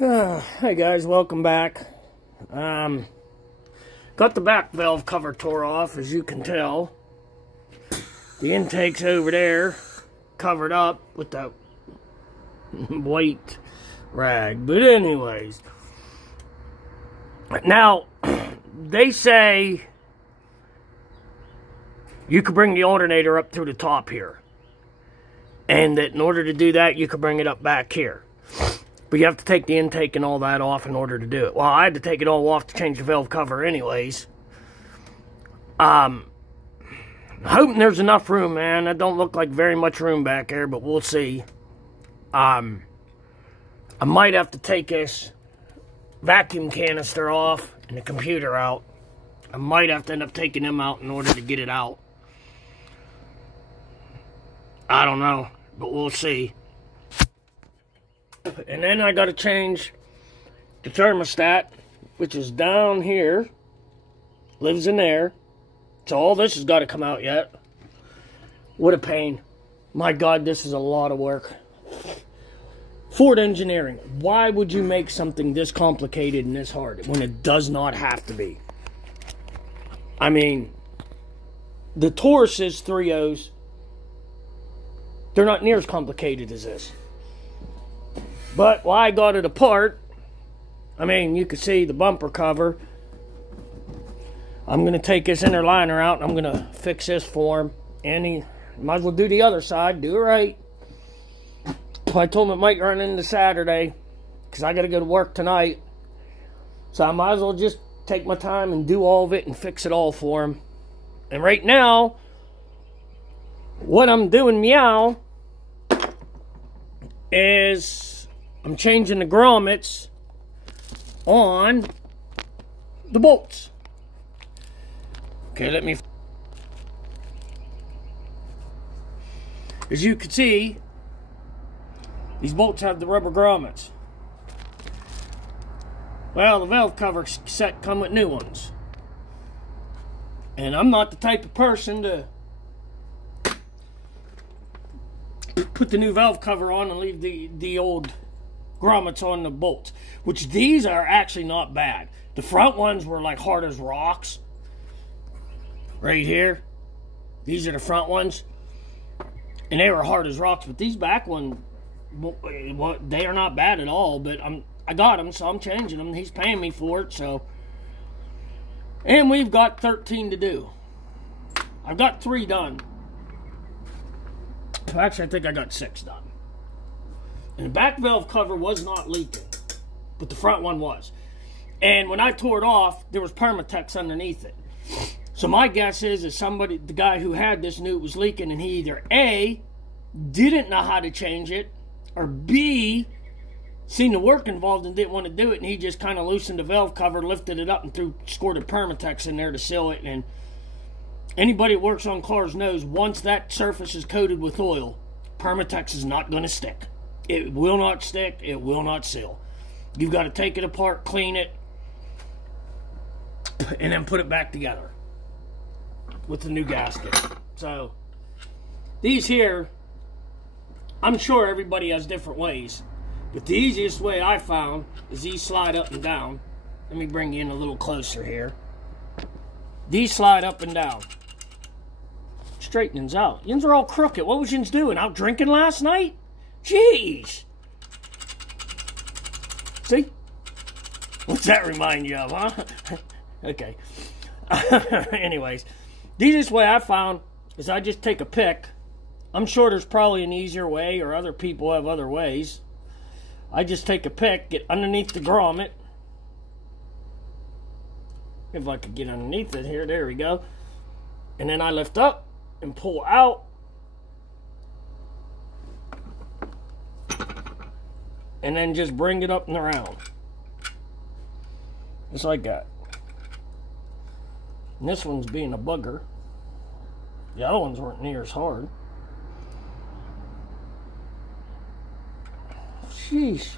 Hey guys, welcome back. Got the back valve cover tore off, as you can tell. The intake's over there, covered up with that white rag. But anyways, now, they say you could bring the alternator up through the top here. And that in order to do that, you could bring it up back here. But you have to take the intake and all that off in order to do it. Well, I had to take it all off to change the valve cover anyways. I'm hoping there's enough room, man. That don't look like very much room back there, but we'll see. I might have to take this vacuum canister off and the computer out. I might have to end up taking them out in order to get it out. I don't know, but we'll see. And then I got to change the thermostat, which is down here, lives in there. So all this has got to come out yet. What a pain. My God, this is a lot of work. Ford Engineering, why would you make something this complicated and this hard when it does not have to be? I mean, the Taurus is 3.0s. They're not near as complicated as this. But while I got it apart, I mean, you can see the bumper cover. I'm going to take this inner liner out and I'm going to fix this for him. And he might as well do the other side, do it right. I told him it might run into Saturday because I got to go to work tonight. So I might as well just take my time and do all of it and fix it all for him. And right now, what I'm doing, meow, is I'm changing the grommets on the bolts. Okay, let me... As you can see, these bolts have the rubber grommets. Well, the valve cover set come with new ones. And I'm not the type of person to put the new valve cover on and leave the old grommets on the bolts, which these are actually not bad. The front ones were like hard as rocks. Right here. These are the front ones. And they were hard as rocks, but these back ones, they are not bad at all, but I got them, so I'm changing them. He's paying me for it, so. And we've got 13 to do. I've got 3 done. Actually, I think I got 6 done. And the back valve cover was not leaking, but the front one was. And when I tore it off, there was Permatex underneath it. So my guess is somebody, the guy who had this, knew it was leaking, and he either A, didn't know how to change it, or B, seen the work involved and didn't want to do it, and he just kind of loosened the valve cover, lifted it up, and squirted Permatex in there to seal it. And anybody that works on cars knows once that surface is coated with oil, Permatex is not going to stick. It will not stick. It will not seal. You've got to take it apart, clean it, and then put it back together with the new gasket. So, these here, I'm sure everybody has different ways, but the easiest way I found is these slide up and down. Let me bring you in a little closer here. These slide up and down. Straightening's out. Yins are all crooked. What was yins doing? Out drinking last night? Jeez. See? What's that remind you of, huh? Okay. Anyways, the easiest way I found is I just take a pick. I'm sure there's probably an easier way, or other people have other ways. I just take a pick, get underneath the grommet. If I could get underneath it here, there we go. And then I lift up and pull out. And then just bring it up and around. Just like that. And this one's being a bugger. The other ones weren't near as hard. Sheesh.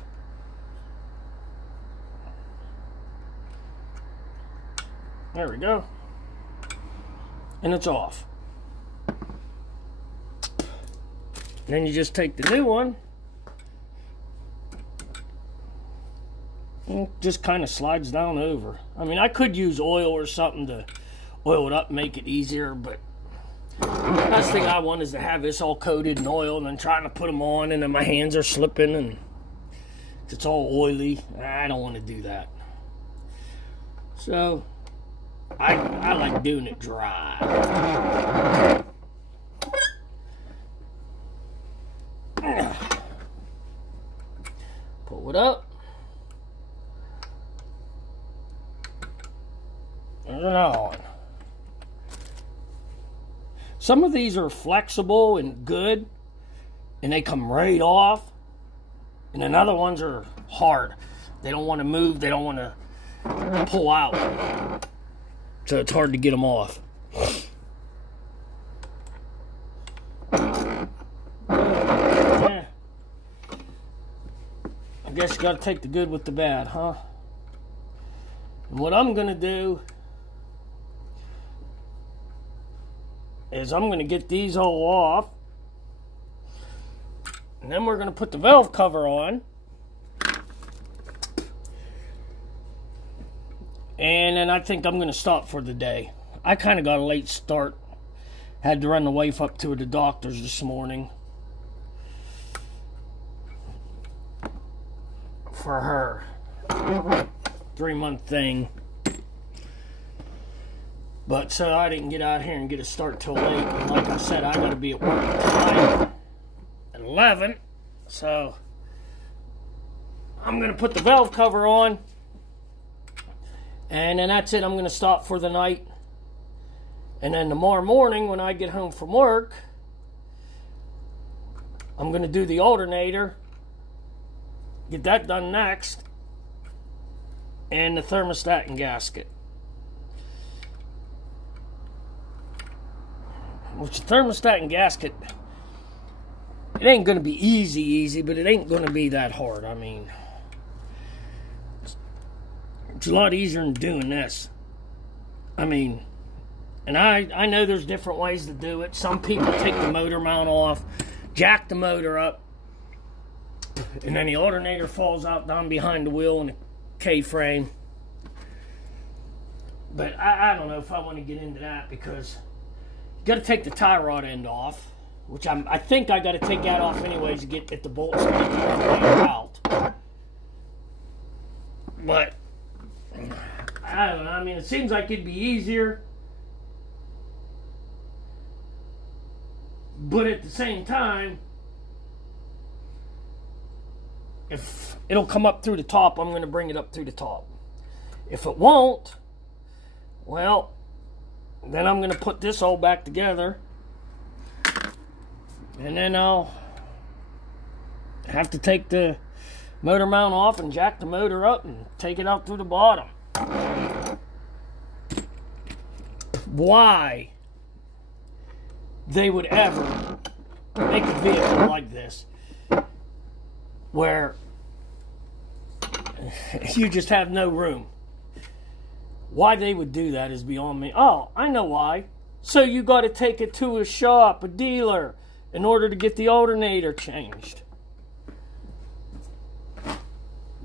There we go. And it's off. And then you just take the new one It just kind of slides down over. I mean, I could use oil or something to oil it up and make it easier, but the last thing I want is to have this all coated in oil and then trying to put them on and then my hands are slipping and it's all oily. I don't want to do that. So, I like doing it dry. Pull it up. And on. Some of these are flexible and good, and they come right off. And then other ones are hard. They don't want to move. They don't want to pull out. So it's hard to get them off. Yeah. I guess you got to take the good with the bad, huh? And what I'm going to do is I'm going to get these all off. And then we're going to put the valve cover on. And then I think I'm going to stop for the day. I kind of got a late start. Had to run the wife up to the doctor's this morning. For her 3-month thing. But so I didn't get out here and get a start till late. And like I said, I got to be at work tonight at 11. So I'm going to put the valve cover on. And then that's it. I'm going to stop for the night. And then tomorrow morning when I get home from work, I'm going to do the alternator. Get that done next. And the thermostat and gasket. Which the thermostat and gasket, it ain't going to be easy, but it ain't going to be that hard. I mean, it's a lot easier than doing this. I mean, and I know there's different ways to do it. Some people take the motor mount off, jack the motor up, and then the alternator falls out down behind the wheel in a K-frame. But I don't know if I want to get into that because you got to take the tie rod end off, which I think I got to take that off anyways to get at the bolts to get the rubber out. But I don't know. I mean, it seems like it'd be easier, but at the same time, if it'll come up through the top, I'm going to bring it up through the top. If it won't, well, then I'm going to put this all back together, and then I'll have to take the motor mount off and jack the motor up and take it out through the bottom. Why they would ever make a vehicle like this where you just have no room. Why they would do that is beyond me. Oh, I know why. So you got to take it to a shop, a dealer, in order to get the alternator changed.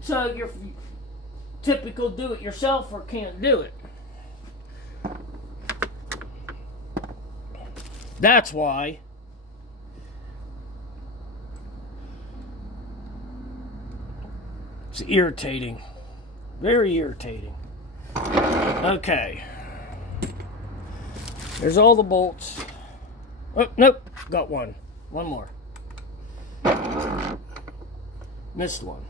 So your typical do-it-yourselfer can't do it. That's why. It's irritating. Very irritating. Okay. There's all the bolts. Oh, nope. Got one. One more. Missed one.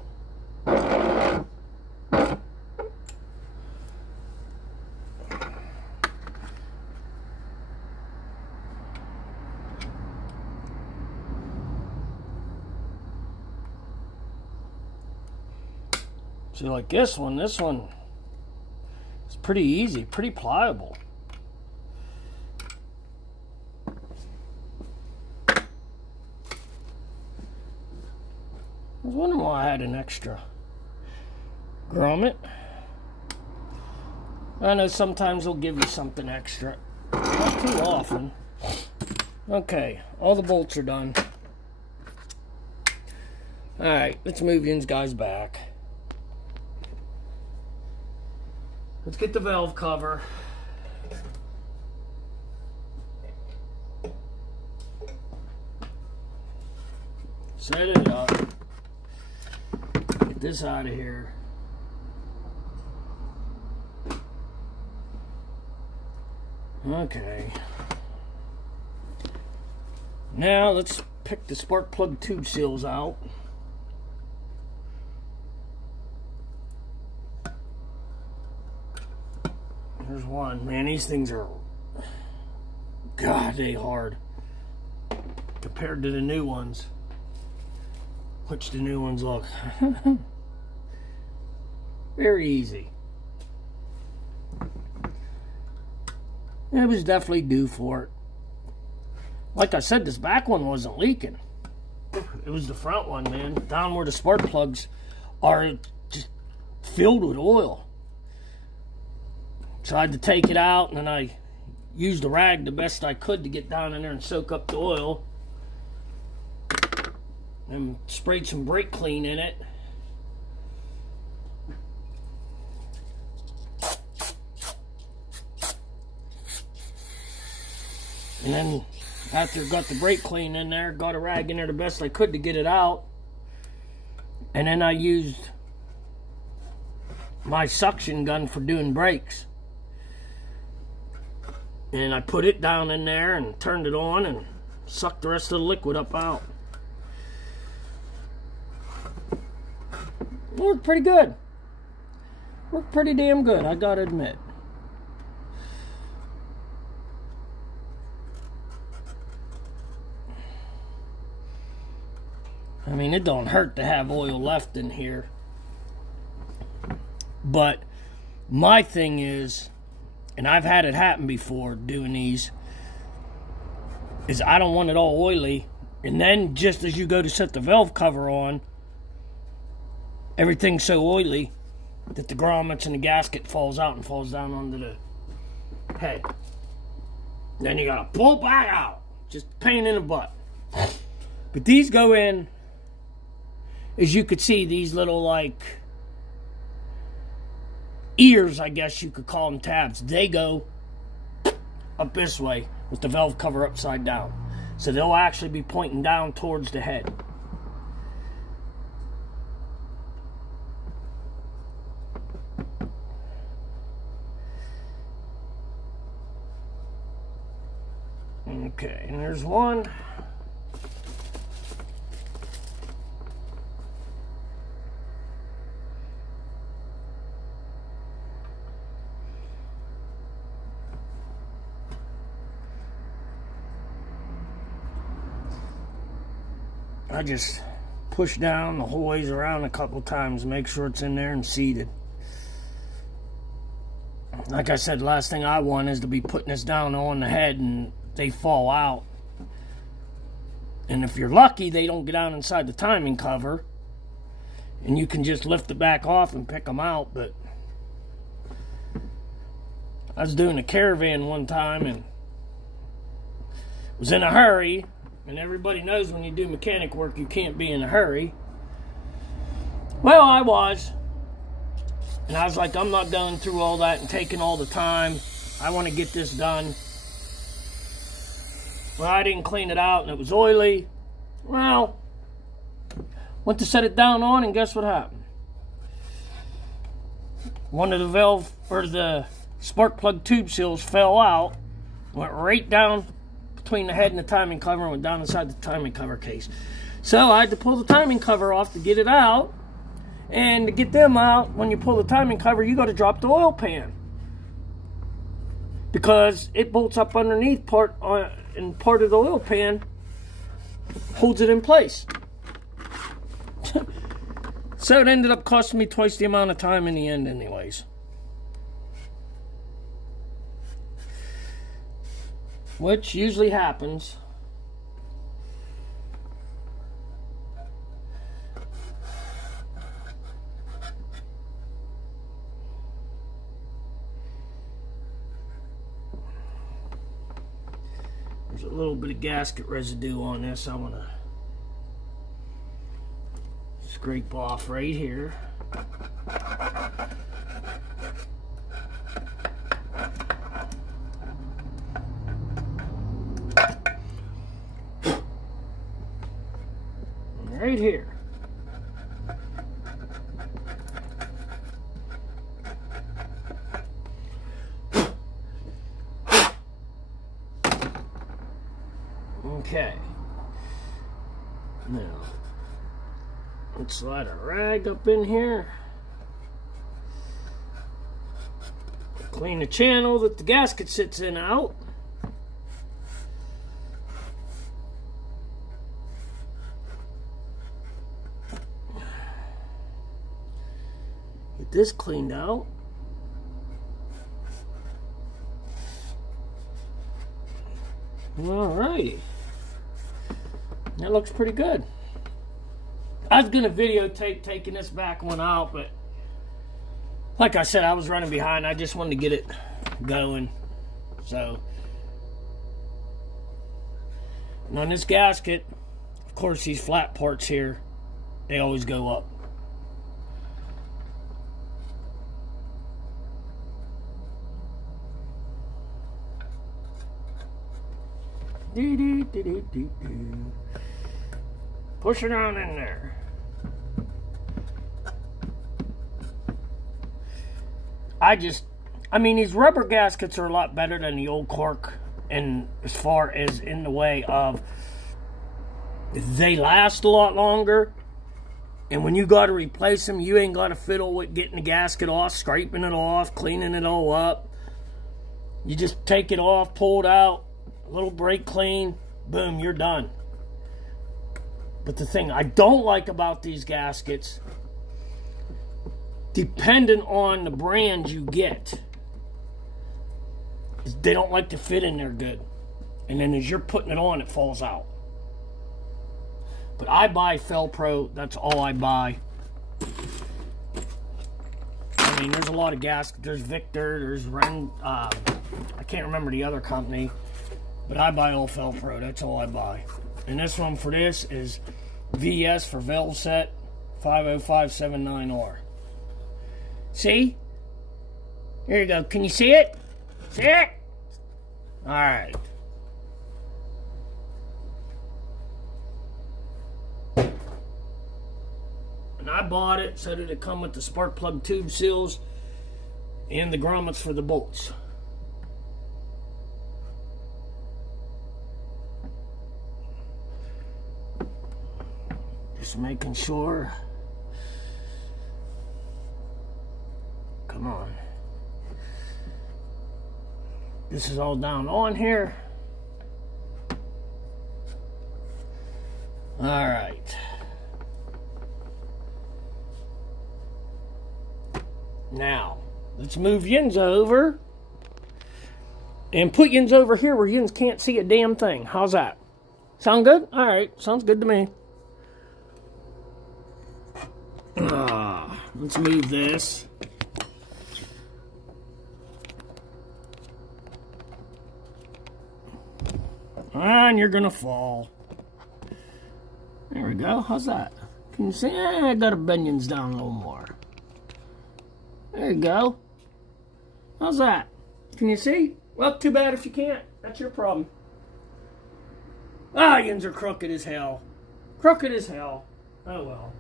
See, like this one is pretty easy, pretty pliable. I was wondering why I had an extra grommet. I know sometimes they'll give you something extra. Not too often. Okay, all the bolts are done. Alright, let's move these guys back. Let's get the valve cover. Set it up. Get this out of here. Okay. Now let's pick the spark plug tube seals out. There's one. Man, these things are, God, they hard compared to the new ones. Which the new ones look very easy. It was definitely due for it. Like I said, this back one wasn't leaking. It was the front one, man. Down where the spark plugs are just filled with oil. So I had to take it out, and then I used the rag the best I could to get down in there and soak up the oil. And sprayed some brake clean in it. And then after got the brake clean in there, got a rag in there the best I could to get it out. And then I used my suction gun for doing brakes. And I put it down in there and turned it on and sucked the rest of the liquid up out. Worked pretty good. Worked pretty damn good, I gotta admit. I mean, it don't hurt to have oil left in here. But my thing is, and I've had it happen before doing these, is I don't want it all oily. And then just as you go to set the valve cover on, everything's so oily that the grommets and the gasket falls out and falls down onto the head. Then you gotta pull it back out. Just a pain in the butt. But these go in, as you could see, these little like ears, I guess you could call them, tabs. They go up this way with the valve cover upside down. So they'll actually be pointing down towards the head. Okay, and there's one. I just push down the whole ways around a couple times, make sure it's in there and seated. Like I said, last thing I want is to be putting this down on the head and they fall out. And if you're lucky, they don't get down inside the timing cover and you can just lift it back off and pick them out. But I was doing a caravan one time and was in a hurry, and everybody knows when you do mechanic work you can't be in a hurry. Well, I was, and I was like, I'm not going through all that and taking all the time. I want to get this done. Well, I didn't clean it out and it was oily. Well, went to set it down on, and guess what happened? One of the valve, or the spark plug tube seals, fell out, went right down between the head and the timing cover, and went down inside the timing cover case. So I had to pull the timing cover off to get it out. And to get them out, when you pull the timing cover, you got to drop the oil pan, because it bolts up underneath and part of the oil pan holds it in place. So it ended up costing me twice the amount of time in the end anyways. Which usually happens. There's a little bit of gasket residue on this I want to scrape off right here. right here. Okay. Now, let's slide a rag up in here. Clean the channel that the gasket sits in out. Get this cleaned out. Alrighty. That looks pretty good. I was gonna videotape taking this back one out, but like I said, I was running behind. I just wanted to get it going. So, and on this gasket, of course, these flat parts here, they always go up. Push it on in there. I mean, these rubber gaskets are a lot better than the old cork, and as far as in the way of, they last a lot longer, and when you got to replace them, you ain't got to fiddle with getting the gasket off, scraping it off, cleaning it all up. You just take it off, pull it out, a little brake clean, boom, you're done. But the thing I don't like about these gaskets, depending on the brand you get, is they don't like to fit in there good. And then as you're putting it on, it falls out. But I buy Felpro, that's all I buy. I mean, there's a lot of gaskets. There's Victor, there's Ren, I can't remember the other company. But I buy all Felpro, that's all I buy. And this one for this is VS for Velset 50579R. See? There you go. Can you see it? See it? Alright. And I bought it so that it come with the spark plug tube seals and the grommets for the bolts. Just making sure. Come on. This is all down on here. All right. Now, let's move Yins over. And put Yins over here where Yins can't see a damn thing. How's that? Sound good? All right. Sounds good to me. Let's move this. And you're gonna fall. There we go. How's that? Can you see? I got a bunions down a little more. There you go. How's that? Can you see? Well, too bad if you can't. That's your problem. Ah, Yins are crooked as hell. Crooked as hell. Oh well.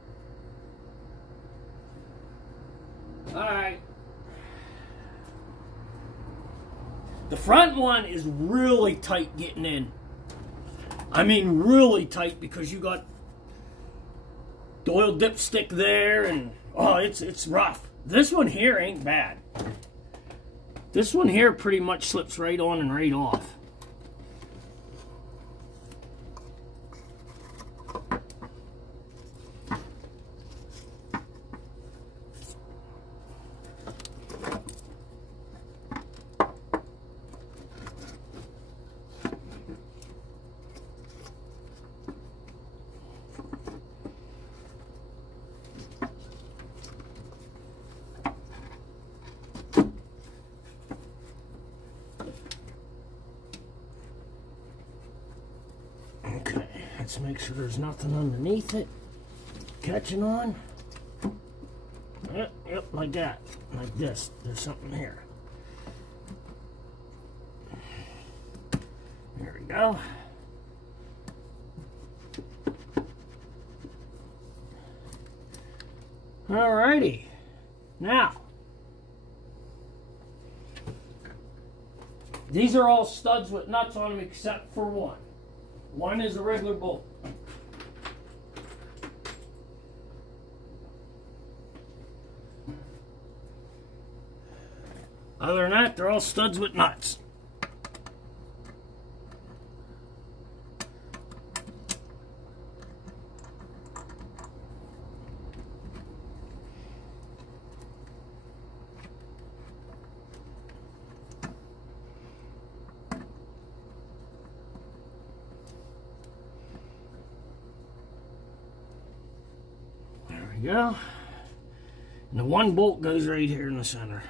Alright. The front one is really tight getting in. I mean really tight because you got the oil dipstick there and oh it's rough. This one here ain't bad. This one here pretty much slips right on and right off. Let's make sure there's nothing underneath it catching on. Yep, like that. Like this. There's something here. There we go. Alrighty. Now, these are all studs with nuts on them except for one. One is a regular bolt. Other than that, they're all studs with nuts. There we go. And the one bolt goes right here in the center.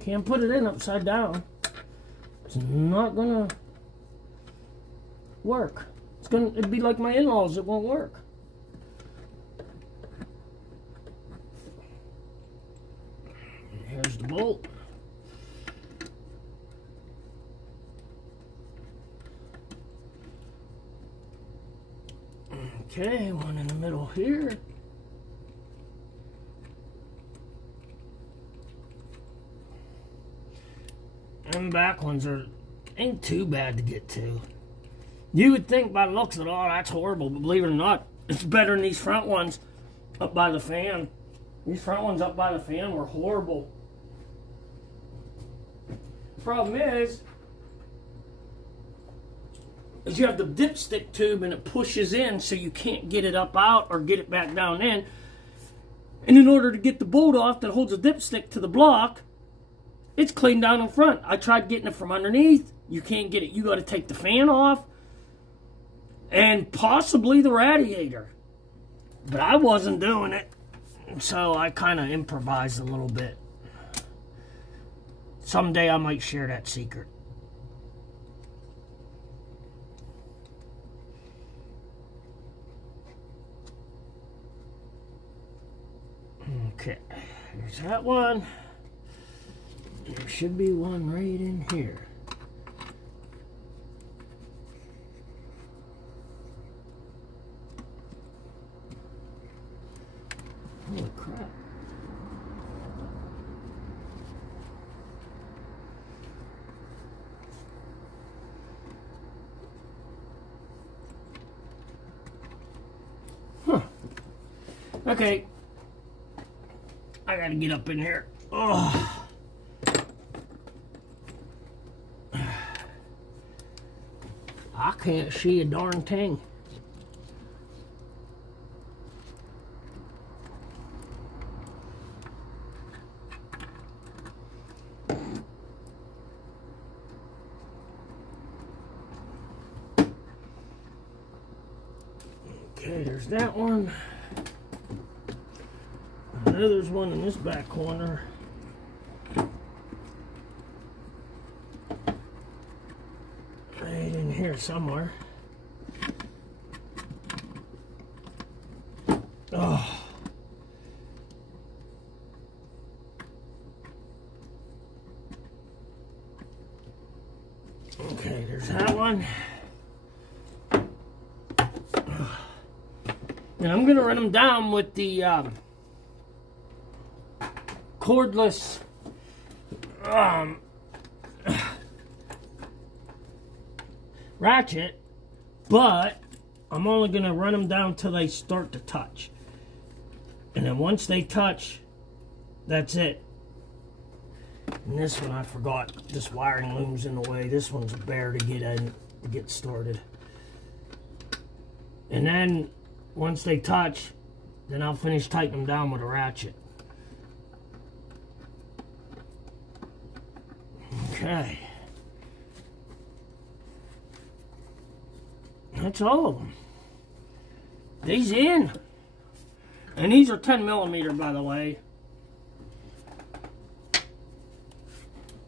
Can't put it in upside down. It's not gonna work. It'd be like my in-laws, it won't work. Here's the bolt. Okay, one in the middle here. Them back ones ain't too bad to get to. You would think by the looks of it, oh, that's horrible, but believe it or not, it's better than these front ones up by the fan. These front ones up by the fan were horrible. Problem is you have the dipstick tube and it pushes in so you can't get it up out or get it back down in. And in order to get the bolt off that holds the dipstick to the block, it's clean down in front. I tried getting it from underneath. You can't get it. You got to take the fan off and possibly the radiator. But I wasn't doing it, so I kind of improvised a little bit. Someday I might share that secret. Okay, here's that one. There should be one right in here. Holy crap. Huh. Okay. I gotta get up in here. Oh. I can't see a darn thing. Okay, there's that one. I know there's one in this back corner. Right in here somewhere. Oh. Okay, there's that one. And I'm going to run them down with the cordless ratchet, but I'm only going to run them down till they start to touch. And then once they touch, that's it. And this one I forgot. This wiring loom's in the way. This one's a bear to get in, to get started. And then once they touch, then I'll finish tightening them down with a ratchet. Okay. That's all of them. These in. And these are 10mm, by the way.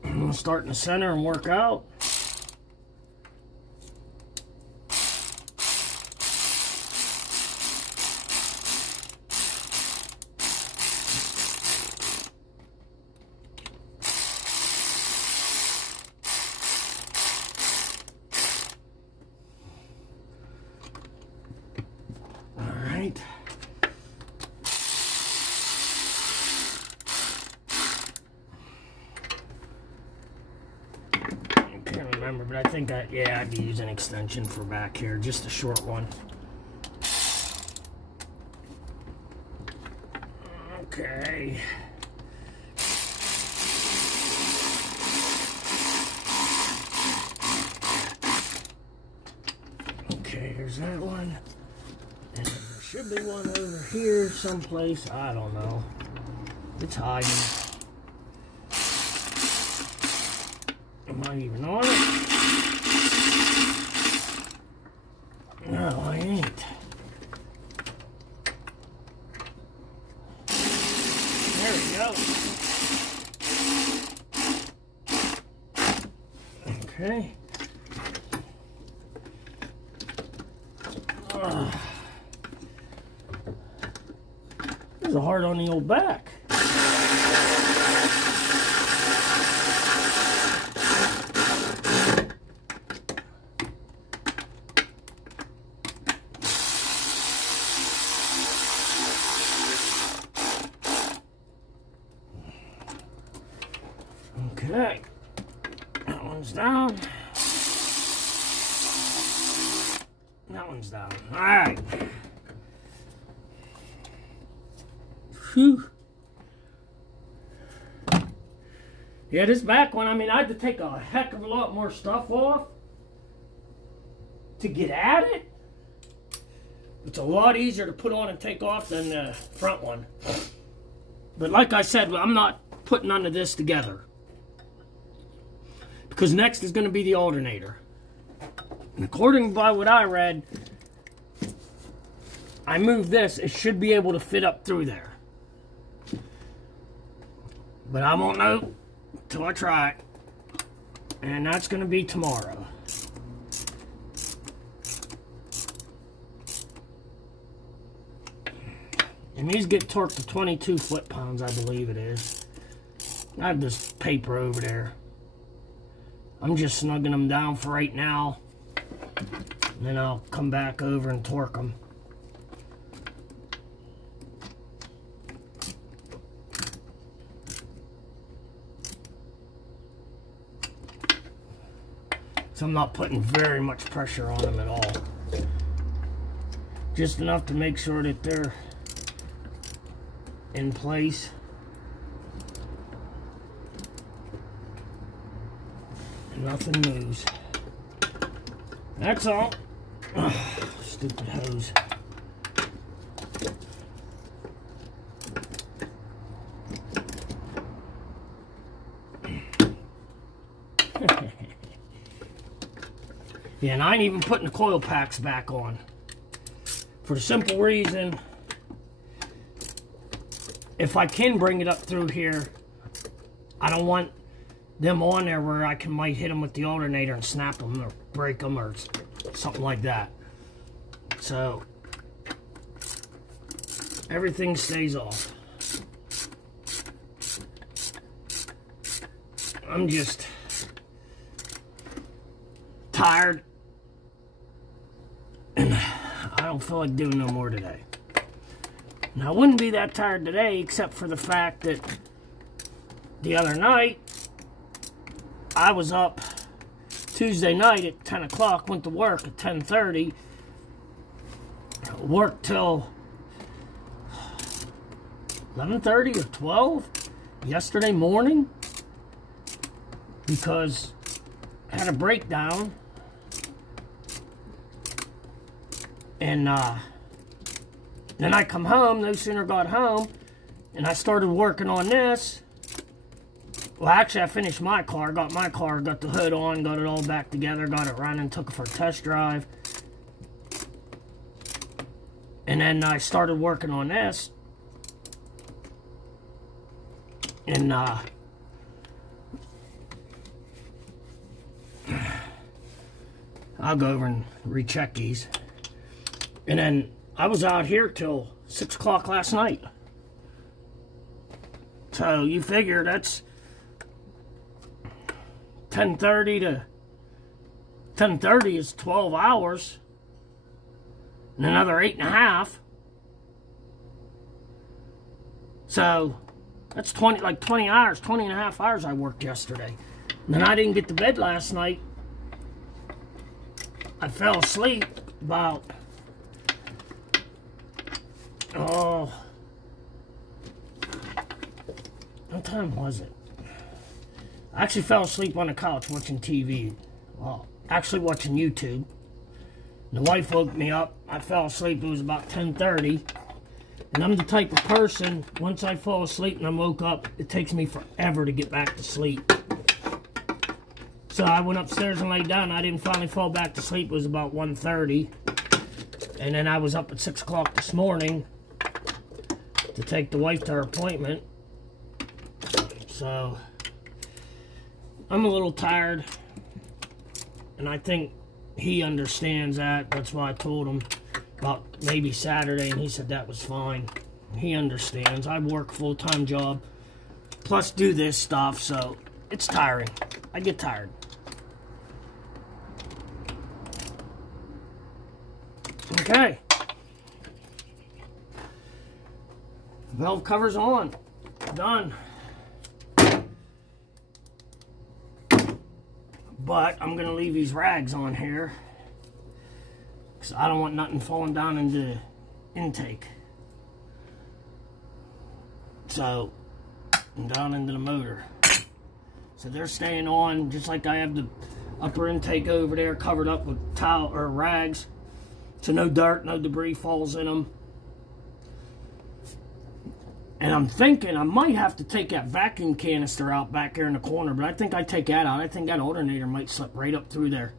I'm going to start in the center and work out. remember, but I think yeah, I'd be using an extension for back here, just a short one. Okay. Okay, there's that one. And there should be one over here someplace. I don't know. It's hiding. Am I even on it? No, I ain't. There we go. Okay. There's a heart on the old back. Okay, that one's down. That one's down. All right. Whew. Yeah, this back one, I mean, I had to take a heck of a lot more stuff off to get at it. It's a lot easier to put on and take off than the front one. But like I said, I'm not putting none of this together, because next is going to be the alternator. And according by what I read, I moved this, it should be able to fit up through there. But I won't know until I try it. And that's going to be tomorrow. And these get torqued to 22 foot-pounds, I believe it is. I have this paper over there. I'm just snugging them down for right now. And then I'll come back over and torque them. So I'm not putting very much pressure on them at all. Just enough to make sure that they're in place. And nothing moves. That's all. Ugh, stupid hose. Yeah, and I ain't even putting the coil packs back on. For the simple reason, if I can bring it up through here, I don't want them on there where I might hit them with the alternator and snap them or break them or something like that. So, everything stays off. I'm just tired. And I don't feel like doing no more today. Now, I wouldn't be that tired today except for the fact that the other night, I was up Tuesday night at 10 o'clock, went to work at 10:30, worked till 11:30 or 12 yesterday morning because I had a breakdown. And then I come home, no sooner got home, and I started working on this. Well, actually, I finished my car, got the hood on, got it all back together, got it running, took it for a test drive. And then I started working on this. And, I'll go over and recheck these. And then I was out here till 6 o'clock last night. So you figure that's 10:30 to 10:30 is 12 hours. And another 8.5. So that's 20 hours, 20 and a half hours I worked yesterday. And then I didn't get to bed last night I fell asleep about, oh, what time was it? I actually fell asleep on the couch watching TV. Well, actually watching YouTube. The wife woke me up. I fell asleep. It was about 10:30. And I'm the type of person, once I fall asleep and I woke up, it takes me forever to get back to sleep. So I went upstairs and laid down. I didn't finally fall back to sleep. It was about 1:30. And then I was up at 6 o'clock this morning to take the wife to her appointment. So I'm a little tired, and I think he understands that. That's why I told him about maybe Saturday, and he said that was fine. He understands. I work a full-time job, plus do this stuff, so it's tiring. I get tired. Okay. Valve cover's on. Done. But I'm going to leave these rags on here because I don't want nothing falling down into the intake. So, down into the motor. So they're staying on just like I have the upper intake over there covered up with towel or rags. So no dirt, no debris falls in them. And I'm thinking I might have to take that vacuum canister out back there in the corner, but I think I take that out. I think that alternator might slip right up through there.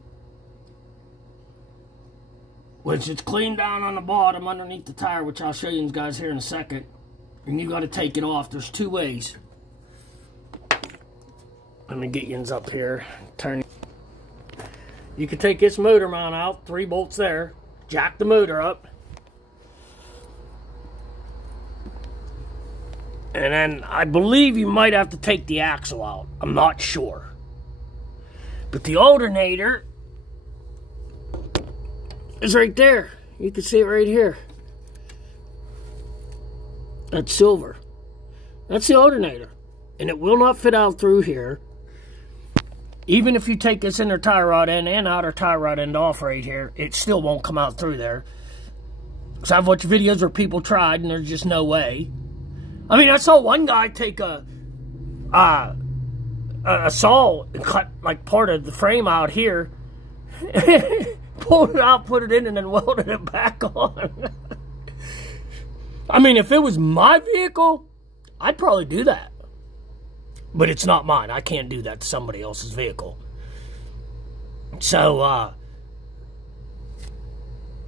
Which it's clean down on the bottom underneath the tire, which I'll show you guys here in a second. And you got to take it off. There's two ways. Let me get you up here. Turn. You can take this motor mount out, 3 bolts there. Jack the motor up. And then I believe you might have to take the axle out. I'm not sure. But the alternator is right there. You can see it right here. That's silver. That's the alternator. And it will not fit out through here. Even if you take this inner tie rod end and outer tie rod end off right here, it still won't come out through there. Because I've watched videos where people tried and there's just no way. I mean, I saw one guy take a saw and cut like part of the frame out here, pulled it out, put it in, and then welded it back on. I mean, if it was my vehicle, I'd probably do that. But it's not mine. I can't do that to somebody else's vehicle. So,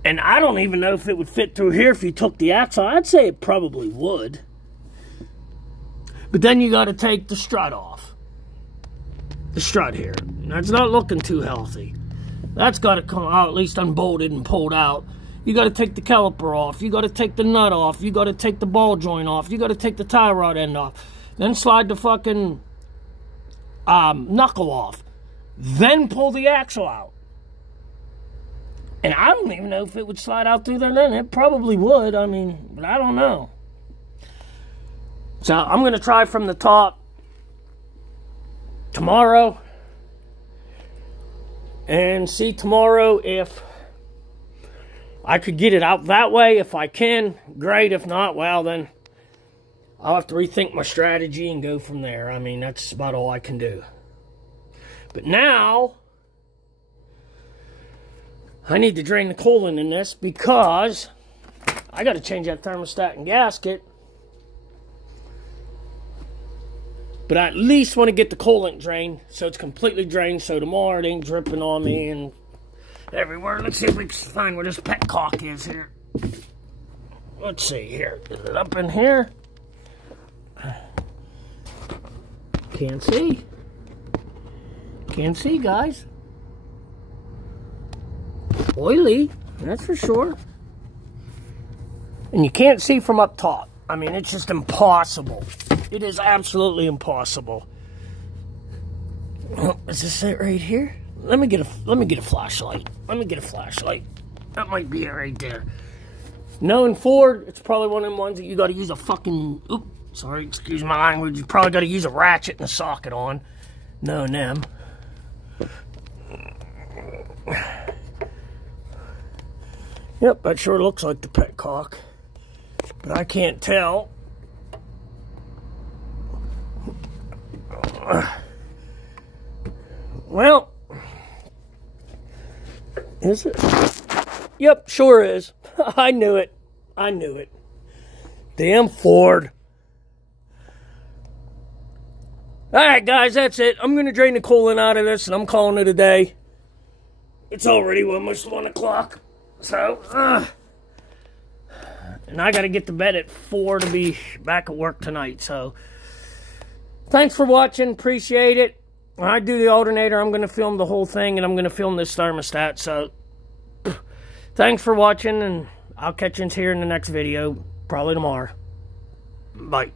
and I don't even know if it would fit through here if you took the axle. I'd say it probably would. But then you got to take the strut off. The strut here. That's not looking too healthy. That's got to come out, at least unbolted and pulled out. You got to take the caliper off. You got to take the nut off. You got to take the ball joint off. You got to take the tie rod end off. Then slide the fucking knuckle off. Then pull the axle out. And I don't even know if it would slide out through there then. It probably would. I mean, but I don't know. So I'm going to try from the top tomorrow and see tomorrow if I could get it out that way. If I can, great. If not, well, then I'll have to rethink my strategy and go from there. I mean, that's about all I can do. But now I need to drain the coolant in this because I got to change that thermostat and gasket. But I at least want to get the coolant drained so it's completely drained so tomorrow it ain't dripping on me and everywhere. Let's see if we can find where this petcock is here. Let's see here. Is it up in here? Can't see. Can't see, guys. Oily, that's for sure. And you can't see from up top. I mean, it's just impossible. It is absolutely impossible. Oh, is this it right here? Let me get a flashlight. Let me get a flashlight. That might be it right there. Knowing Ford, it's probably one of them ones that you got to use a fucking. Oops, sorry, excuse my language. You probably got to use a ratchet and a socket on. Knowing them. Yep, that sure looks like the petcock. But I can't tell. Well, is it? Yep, sure is. I knew it. I knew it. Damn Ford. Alright, guys, that's it. I'm going to drain the coolant out of this, and I'm calling it a day. It's already almost 1 o'clock. So, and I got to get to bed at 4 to be back at work tonight. So, thanks for watching. Appreciate it. When I do the alternator, I'm going to film the whole thing, and I'm going to film this thermostat. So, thanks for watching, and I'll catch you here in the next video, probably tomorrow. Bye.